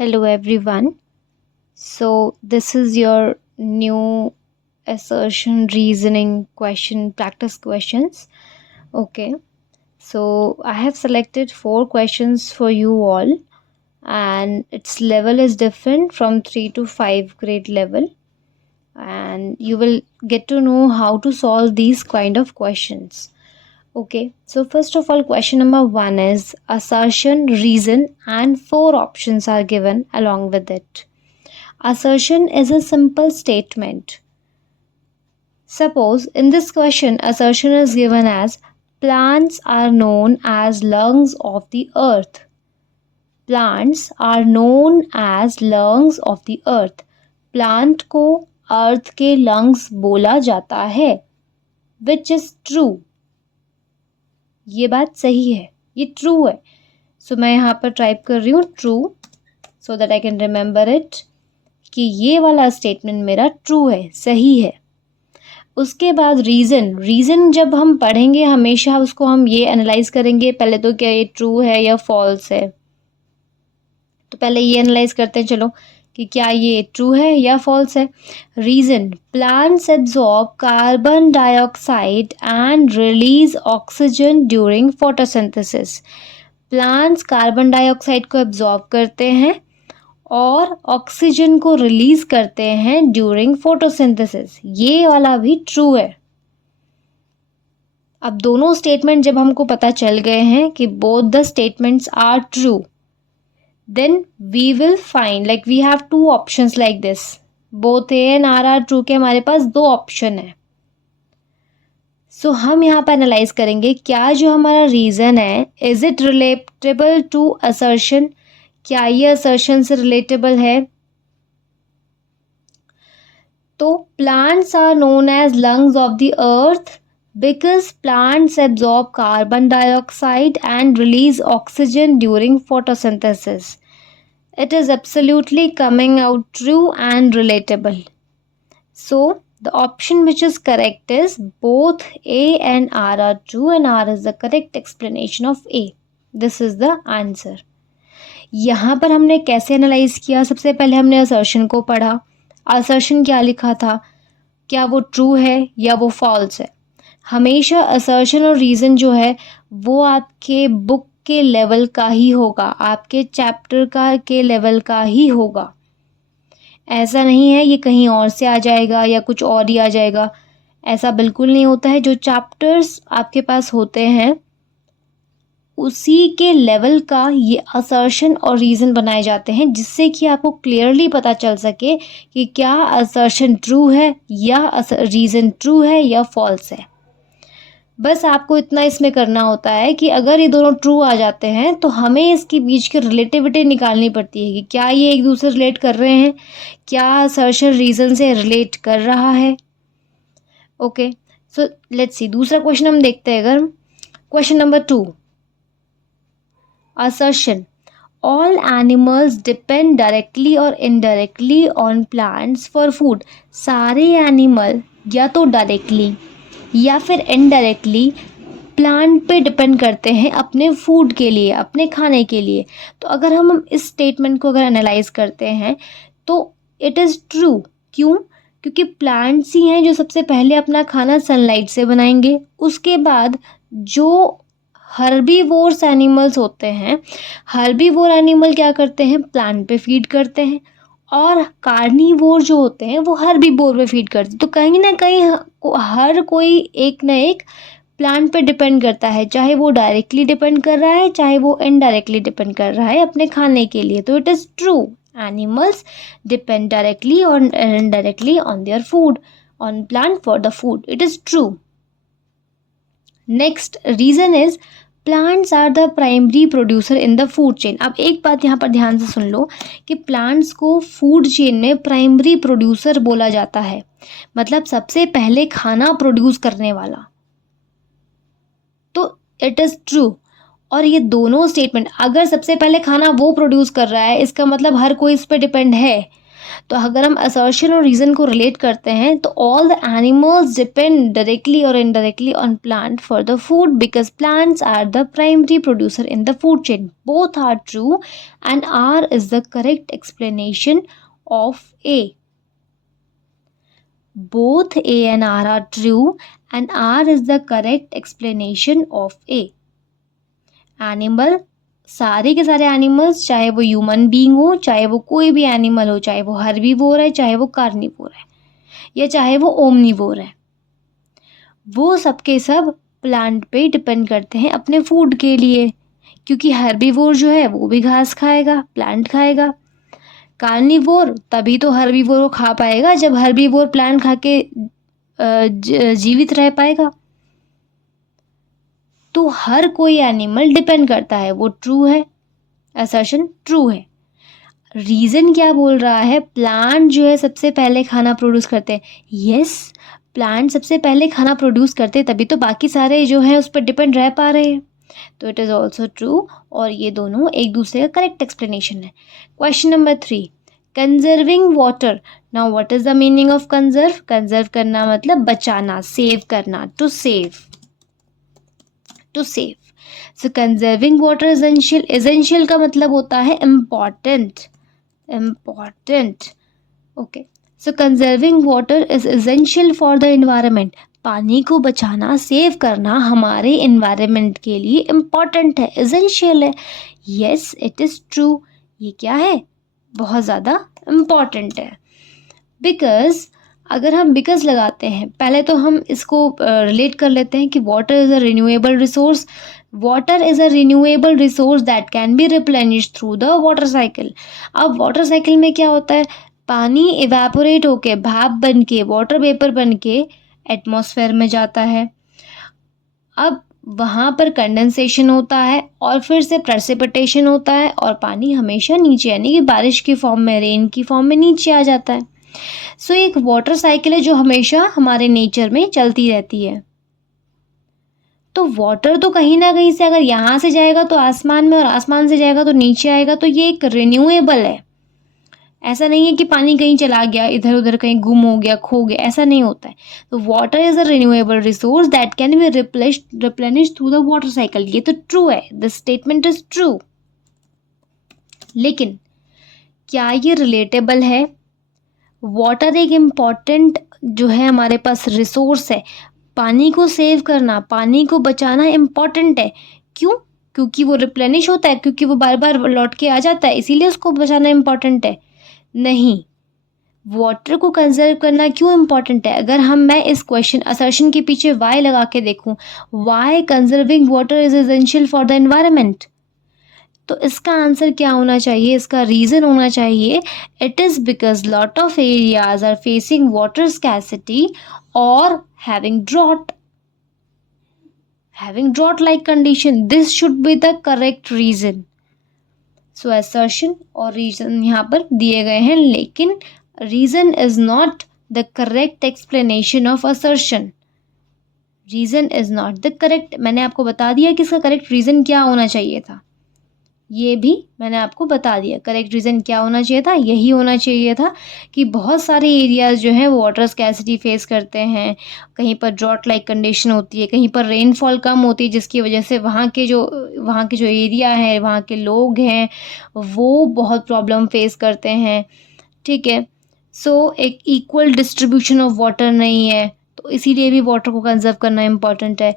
Hello everyone. So this is your new assertion reasoning question practice questions. Okay. So I have selected 4 questions for you all and its level is different from 3 to 5 grade level, and you will get to know how to solve these kind of questions. Okay, so first of all, question number 1 is assertion, reason, and 4 options are given along with it. Assertion is a simple statement. Suppose in this question, assertion is given as plants are known as lungs of the earth. Plants are known as lungs of the earth. Plant को अर्थ के lungs बोला जाता है. Which is true. ये बात सही है, ये ट्रू है. सो मैं यहाँ पर टाइप कर रही हूँ true, so that I can remember it कि ये वाला स्टेटमेंट मेरा ट्रू है, सही है. उसके बाद रीज़न जब हम पढ़ेंगे हमेशा उसको हम ये एनालाइज करेंगे पहले तो क्या ये ट्रू है या फॉल्स है. तो पहले ये एनालाइज करते हैं चलो कि क्या ये ट्रू है या फॉल्स है. Reason, plants absorb carbon dioxide and release oxygen during photosynthesis. Plants carbon dioxide को एब्जॉर्ब करते हैं और ऑक्सीजन को रिलीज करते हैं ड्यूरिंग फोटोसिंथेसिस. ये वाला भी ट्रू है. अब दोनों स्टेटमेंट जब हमको पता चल गए हैं कि both the statements are true, then we will find like we have 2 options like this. Both A and R are true के हमारे पास 2 ऑप्शन है. सो हम यहाँ पर एनालाइज करेंगे क्या जो हमारा रीज़न है is it relatable to assertion. क्या ये असर्शन से रिलेटेबल है. तो plants are known as lungs of the earth because plants absorb carbon dioxide and release oxygen during photosynthesis. It is absolutely coming out true and relatable. So the option which is correct is both A and R are true and R is the correct explanation of A. This is the answer. यहाँ पर हमने कैसे analyse किया. सबसे पहले हमने assertion को पढ़ा. असर्शन क्या लिखा था, क्या वो ट्रू है या वो फॉल्स है. हमेशा असर्शन और रीज़न जो है वो आपके बुक के लेवल का ही होगा, आपके चैप्टर का के लेवल का ही होगा. ऐसा नहीं है ये कहीं और से आ जाएगा या कुछ और ही आ जाएगा, ऐसा बिल्कुल नहीं होता है. जो चैप्टर्स आपके पास होते हैं उसी के लेवल का ये असर्शन और रीज़न बनाए जाते हैं, जिससे कि आपको क्लियरली पता चल सके कि क्या असर्शन ट्रू है या रीज़न ट्रू है या फॉल्स है. बस आपको इतना इसमें करना होता है कि अगर ये दोनों ट्रू आ जाते हैं तो हमें इसके बीच की रिलेटिविटी निकालनी पड़ती है कि क्या ये एक दूसरे रिलेट कर रहे हैं, क्या असर्शन रीज़न से रिलेट कर रहा है. ओके, सो लेट्स सी दूसरा क्वेश्चन हम देखते हैं. अगर question number 2, assertion all animals depend directly और indirectly on plants for food. सारे एनिमल या तो डायरेक्टली या फिर इनडायरेक्टली प्लांट पे डिपेंड करते हैं अपने फूड के लिए, अपने खाने के लिए. तो अगर हम इस स्टेटमेंट को अगर एनालाइज करते हैं तो इट इज़ ट्रू. क्यों? क्योंकि प्लांट्स ही हैं जो सबसे पहले अपना खाना सनलाइट से बनाएंगे. उसके बाद जो हर्बीवोर्स एनिमल्स होते हैं, हर्बीवोर एनिमल क्या करते हैं, प्लांट पे फीड करते हैं, और कार्निवोर जो होते हैं वो हर्बीवोर पे फीड करते हैं. तो कहीं ना कहीं हर कोई एक ना एक प्लांट पे डिपेंड करता है, चाहे वो डायरेक्टली डिपेंड कर रहा है चाहे वो इनडायरेक्टली डिपेंड कर रहा है अपने खाने के लिए. तो it is true, animals depend directly और indirectly on their food, on plant for the food. It is true. Next reason is plants are the primary producer in the food chain. अब एक बात यहाँ पर ध्यान से सुन लो कि प्लांट्स को फूड चेन में प्राइमरी प्रोड्यूसर बोला जाता है, मतलब सबसे पहले खाना प्रोड्यूस करने वाला. तो इट इज़ ट्रू. और ये दोनों स्टेटमेंट, अगर सबसे पहले खाना वो प्रोड्यूस कर रहा है इसका मतलब हर कोई इस पर डिपेंड है. तो अगर हम असर्शन और रीजन को रिलेट करते हैं तो all the animals depend directly और indirectly on plant for the food because plants are the primary producer in the food chain. Both are true and R is the correct explanation of A. Both A and R are true and R is the correct explanation of A. Animal, सारे के सारे animals, चाहे वो human being हो, चाहे वो कोई भी एनिमल हो, चाहे वो हर्बीवोर है, चाहे वो कार्निवोर है, या चाहे वो ओमनीवोर है, वो सब के सब प्लांट पे डिपेंड करते हैं अपने फूड के लिए. क्योंकि हर्बीवोर जो है वो भी घास खाएगा, प्लांट खाएगा. कार्निवोर तभी तो हर्बीवोर को खा पाएगा जब हर्बीवोर प्लांट खा के जीवित रह पाएगा. तो हर कोई एनिमल डिपेंड करता है. वो ट्रू है, असर्शन ट्रू है. रीजन क्या बोल रहा है? प्लांट जो है सबसे पहले खाना प्रोड्यूस करते हैं. यस, प्लांट सबसे पहले खाना प्रोड्यूस करते हैं, तभी तो बाकी सारे जो हैं उस पर डिपेंड रह पा रहे हैं. तो इट इज़ ऑल्सो ट्रू और ये दोनों एक दूसरे का करेक्ट एक्सप्लेनेशन है. Question number 3, conserving water. Now what is the meaning of conserve? Conserve करना मतलब बचाना, सेव करना, to save. So conserving water essential. Essential का मतलब होता है important. Okay, so conserving water is essential for the environment. पानी को बचाना, सेव करना हमारे एनवायरनमेंट के लिए इम्पॉर्टेंट है, एसेंशियल है. Yes, it is true. ये क्या है? बहुत ज़्यादा इम्पॉर्टेंट है. बिकॉज अगर हम बिकॉज लगाते हैं, पहले तो हम इसको रिलेट कर लेते हैं कि water is a renewable resource. Water is a renewable resource that can be replenished through the water cycle. अब वाटर साइकिल में क्या होता है? पानी इवेपोरेट होके, भाप बन के, वाटर वेपर बन के एटमॉस्फेयर में जाता है. अब वहाँ पर कंडेंसेशन होता है और फिर से प्रेसिपिटेशन होता है और पानी हमेशा नीचे, यानी कि बारिश की फॉर्म में, रेन की फॉर्म में नीचे आ जाता है. सो एक वाटर साइकिल है जो हमेशा हमारे नेचर में चलती रहती है. तो वाटर तो कहीं ना कहीं से अगर यहाँ से जाएगा तो आसमान में और आसमान से जाएगा तो नीचे आएगा. तो ये एक रिन्यूएबल है. ऐसा नहीं है कि पानी कहीं चला गया, इधर उधर कहीं गुम हो गया, खो गया, ऐसा नहीं होता है. तो water is a renewable resource that can be replenished through the water cycle. ये तो ट्रू है, दिस स्टेटमेंट इज ट्रू. लेकिन क्या ये रिलेटेबल है? वाटर एक इम्पॉर्टेंट जो है हमारे पास रिसोर्स है. पानी को सेव करना, पानी को बचाना इम्पॉर्टेंट है. क्यों? क्योंकि वो रिप्लेनिश होता है, क्योंकि वो बार बार लौट के आ जाता है, इसीलिए उसको बचाना इम्पॉर्टेंट है. नहीं, वाटर को कंजर्व करना क्यों इम्पॉर्टेंट है? अगर मैं इस क्वेश्चन असर्शन के पीछे वाई लगा के देखूं, why conserving water is essential for the environment, तो इसका आंसर क्या होना चाहिए? इसका रीज़न होना चाहिए it is because lot of areas are facing water scarcity और having drought like condition. This should be the correct reason. So assertion और रीज़न यहाँ पर दिए गए हैं, लेकिन reason is not the correct explanation of assertion. Reason is not the correct. मैंने आपको बता दिया कि इसका करेक्ट रीज़न क्या होना चाहिए था. ये भी मैंने आपको बता दिया. करेक्ट रीज़न क्या होना चाहिए था? यही होना चाहिए था कि बहुत सारे एरियाज़ जो हैं वो वाटर स्कैसिटी फेस करते हैं. कहीं पर ड्रॉट लाइक कंडीशन होती है, कहीं पर रेनफॉल कम होती है, जिसकी वजह से वहाँ के जो एरिया है, वहाँ के लोग हैं, वो बहुत प्रॉब्लम फेस करते हैं. ठीक है. सो एक इक्वल डिस्ट्रीब्यूशन ऑफ वाटर नहीं है, तो इसीलिए भी वाटर को कंजर्व करना इम्पॉर्टेंट है.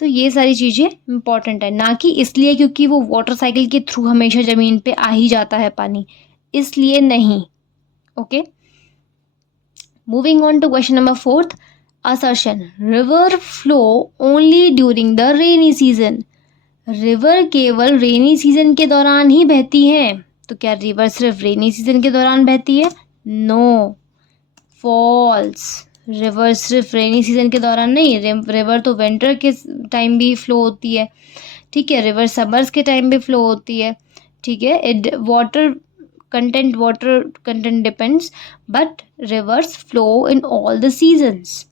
तो ये सारी चीज़ें इम्पॉर्टेंट है, ना कि इसलिए क्योंकि वो वाटर साइकिल के थ्रू हमेशा ज़मीन पे आ ही जाता है पानी, इसलिए नहीं. Okay, moving on to question number 4. Assertion. River flow only during the rainy season. River केवल रेनी सीजन के दौरान ही बहती है. तो क्या रिवर सिर्फ रेनी सीजन के दौरान बहती है? No, false. रिवर सिर्फ रेनी सीजन के दौरान नहीं, रिवर तो विंटर के टाइम भी फ्लो होती है. ठीक है, रिवर समर्स के टाइम भी फ्लो होती है. ठीक है, water content depends, but reverse flow in all the seasons.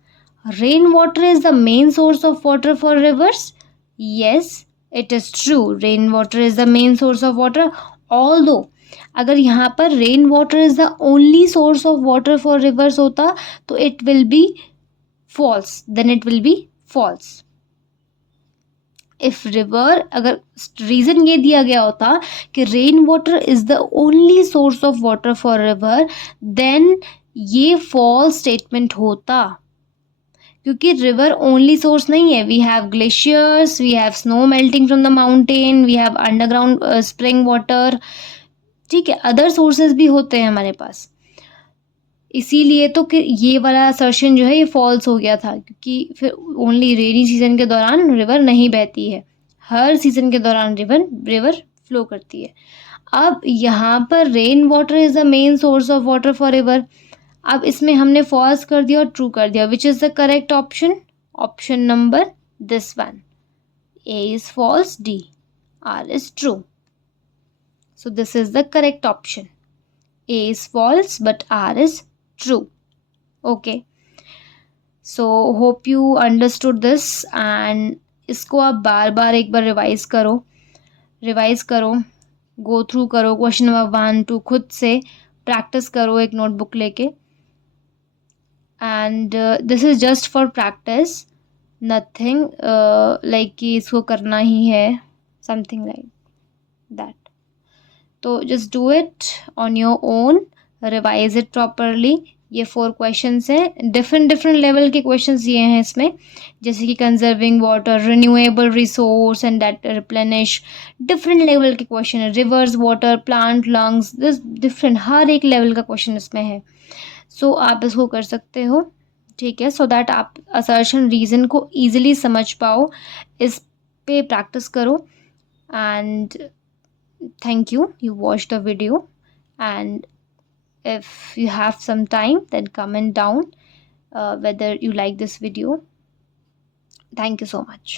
Rain water is the main source of water for reverse. Yes, it is true, rainwater is the main source of water, although अगर यहाँ पर rain water is the only source of water for rivers होता तो it will be false, then it will be false. If river, अगर reason ये दिया गया होता कि rain water is the only source of water for river, then ये false statement होता, क्योंकि रिवर ओनली सोर्स नहीं है. We have glaciers, we have snow melting from the mountain, we have underground spring water. ठीक है, other sources भी होते हैं हमारे पास. इसीलिए तो कि ये वाला असर्शन जो है ये फॉल्स हो गया था, क्योंकि फिर ओनली रेनी सीजन के दौरान रिवर नहीं बहती है, हर सीजन के दौरान रिवर फ्लो करती है. अब यहाँ पर rain water is the main source of water for river. अब इसमें हमने फॉल्स कर दिया और ट्रू कर दिया. Which is the correct option? Option number this one. A is false, D R is true. So this is the correct option. A is false but R is true. Okay. So hope you understood this and इसको आप बार बार एक बार revise करो, go through करो question number 1 2 खुद से practice करो एक notebook लेके. And this is just for practice, nothing like कि इसको करना ही है, समथिंग लाइक दैट. तो just do it on your own, revise it properly. ये 4 क्वेश्चंस हैं, डिफरेंट लेवल के क्वेश्चंस ये हैं इसमें, जैसे कि conserving water, renewable resource and that replenish. Different level के क्वेश्चन है. Rivers water, plant lungs, this different, हर एक लेवल का क्वेश्चन इसमें है. सो आप इसको कर सकते हो. ठीक है, सो दैट आप असर्शन रीजन को ईजिली समझ पाओ. इस पे प्रैक्टिस करो. And thank you, you watched the video, and if you have some time then comment down whether you like this video. Thank you so much.